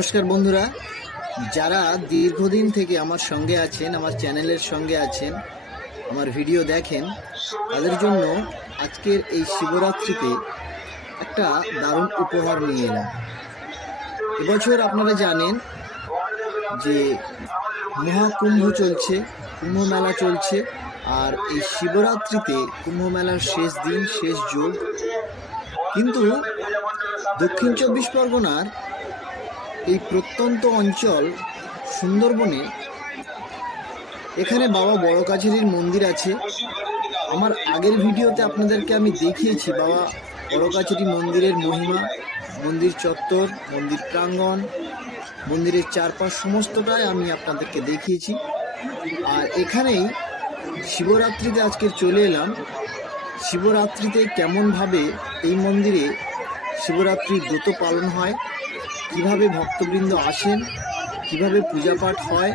নমস্কার বন্ধুরা। যারা দীর্ঘদিন থেকে আমার সঙ্গে আছেন, আমার চ্যানেলের সঙ্গে আছেন, আমার ভিডিও দেখেন, তাদের জন্য আজকের এই শিবরাত্রিতে একটা দারুণ উপহার নিয়ে এলাম। এবছর আপনারা জানেন যে মহাকুম্ভ চলছে কুম্ভ মেলা চলছে, আর এই শিবরাত্রিতে কুম্ভ মেলার শেষ দিন, শেষ যোগ। কিন্তু দক্ষিণ চব্বিশ পরগনার এই প্রত্যন্ত অঞ্চল সুন্দরবনে। এখানে বাবা বড় কাছারির মন্দির আছে। আমার আগের ভিডিওতে আপনাদেরকে আমি দেখিয়েছি বাবা বড় কাছারি মন্দিরের মহিমা, মন্দির চত্বর, মন্দির প্রাঙ্গণ, মন্দিরের চারপাশ সমস্তটাই আমি আপনাদেরকে দেখিয়েছি। আর এখানেই শিবরাত্রিতে আজকে চলে এলাম। শিবরাত্রিতে কেমনভাবে এই মন্দিরে শিবরাত্রির ব্রত পালন হয় কীভাবে ভক্তবৃন্দ আসেন, কীভাবে পূজা পাঠ হয়,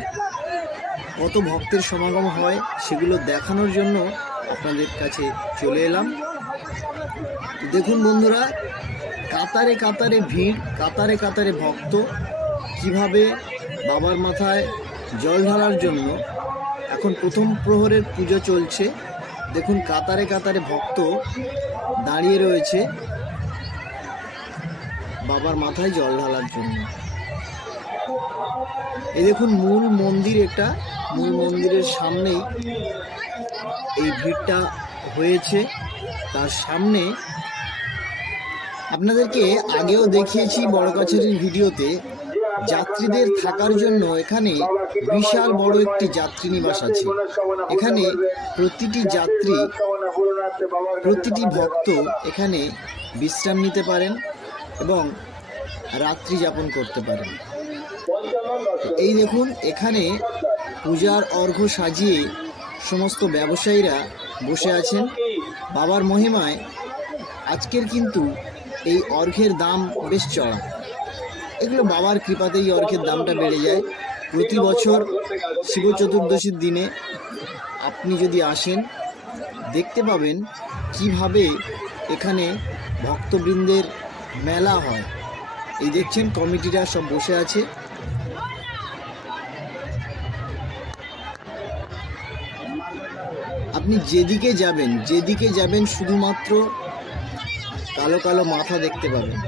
কত ভক্তের সমাগম হয়, সেগুলো দেখানোর জন্য আপনাদের কাছে চলে এলাম। দেখুন বন্ধুরা, কাতারে কাতারে ভিড়, কাতারে কাতারে ভক্ত, কীভাবে বাবার মাথায় জল ঢালার জন্য এখন প্রথম প্রহরের পুজো চলছে। দেখুন কাতারে কাতারে ভক্ত দাঁড়িয়ে রয়েছে। বাবার মাথায় জল ঢালার জন্য। এই দেখুন মূল মন্দির এটা। মূল মন্দিরের সামনেই এই ভিড়টা হয়েছে। তার সামনে আপনাদেরকে আগেও দেখিয়েছি বড় কাছারির ভিডিওতে, যাত্রীদের থাকার জন্য এখানে বিশাল বড় একটি যাত্রী নিবাস আছে। এখানে প্রতিটি যাত্রী, প্রতিটি ভক্ত এখানে বিশ্রাম নিতে পারেন। এবং রাত্রি যাপন করতে পারেন। এই দেখুন, এখানে পূজার অর্ঘ্য সাজিয়ে সমস্ত ব্যবসায়ীরা বসে আছেন। বাবার মহিমায় আজকের কিন্তু এই অর্ঘের দাম বেশ চড়া। এগুলো বাবার কৃপাতেই অর্ঘের দামটা বেড়ে যায়। প্রতি বছর শিব চতুর্দশীর দিনে আপনি যদি আসেন, দেখতে পাবেন কীভাবে এখানে ভক্তবৃন্দের মেলা হয়। এই দেখছেন কমিটিরা সব বসে আছে। আপনি যেদিকে যাবেন যেদিকে যাবেন শুধুমাত্র কালো কালো মাথা দেখতে পাবেন।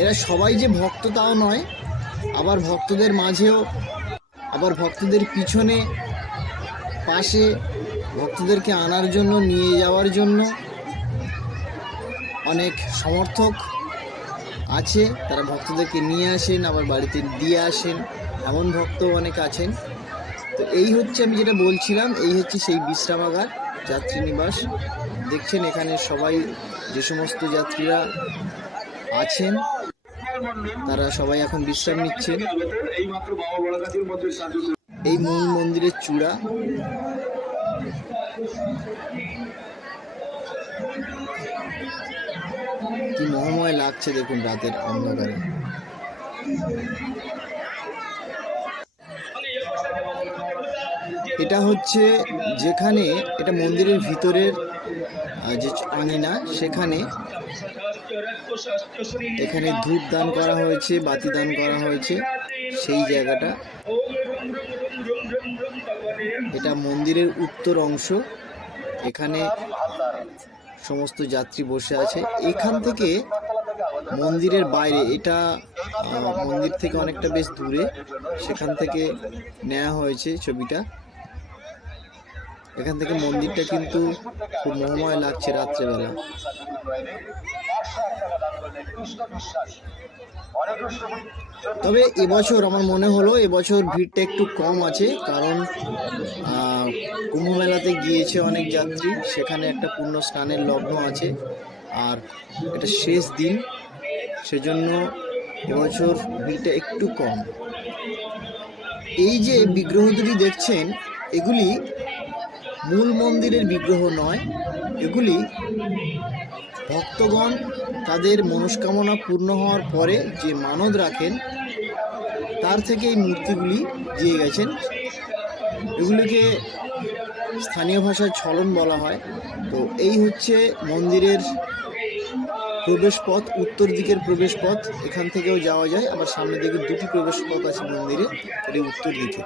এরা সবাই যে ভক্ত তাও নয়, আবার ভক্তদের মাঝেও, আবার ভক্তদের পিছনে, পাশে ভক্তদেরকে আনার জন্য, নিয়ে যাওয়ার জন্য অনেক সমর্থক আছে, তারা ভক্তদেরকে নিয়ে আসেন, আবার বাড়িতে দিয়ে আসেন। এমন ভক্ত অনেক আছেন। তো এই হচ্ছে আমি যেটা বলছিলাম, এই হচ্ছে সেই বিশ্রামাগার, যাত্রী নিবাস। দেখছেন এখানে সবাই, যে সমস্ত যাত্রীরা আছেন, তারা সবাই এখন বিশ্রাম নিচ্ছেন। এই মূল মন্দিরের চূড়া। কি মহাময় লাগছে দেখুন রাতের অন্ধকারে। এটা হচ্ছে যেখানে, এটা মন্দিরের ভিতরের যে আঙিনা, সেখানে এখানে ধূপ দান করা হয়েছে, বাতি দান করা হয়েছে, সেই জায়গাটা। এটা মন্দিরের উত্তর অংশ। এখানে সমস্ত যাত্রী বসে আছে। এখান থেকে মন্দিরের বাইরে, এটা মন্দির থেকে অনেকটা বেশ দূরে, সেখান থেকে নেওয়া হয়েছে ছবিটা। এখান থেকে মন্দিরটা কিন্তু খুব মোহময় লাগছে রাত্রেবেলা। তবে এবছর আমার মনে হলো এবছর ভিড়টা একটু কম আছে, কারণ কুম্ভ মেলাতে গিয়েছে অনেক যাত্রী, সেখানে একটা পূর্ণ স্নানের লগ্ন আছে, আর এটা শেষ দিন, সেজন্য এবছর ভিড়টা একটু কম। এই যে বিগ্রহ দুটি দেখছেন, এগুলি মূল মন্দিরের বিগ্রহ নয়, এগুলি ভক্তগণ তাদের মনস্কামনা পূর্ণ হওয়ার পরে যে মানদ রাখেন, তার থেকে এই মূর্তিগুলি দিয়ে গেছেন। এগুলিকে স্থানীয় ভাষায় ছলন বলা হয়। তো এই হচ্ছে মন্দিরের প্রবেশ পথ উত্তর দিকের প্রবেশ পথ এখান থেকেও যাওয়া যায়। আবার সামনে দিকে দুটি প্রবেশ পথ আছে মন্দিরে, এটি উত্তর দিকে।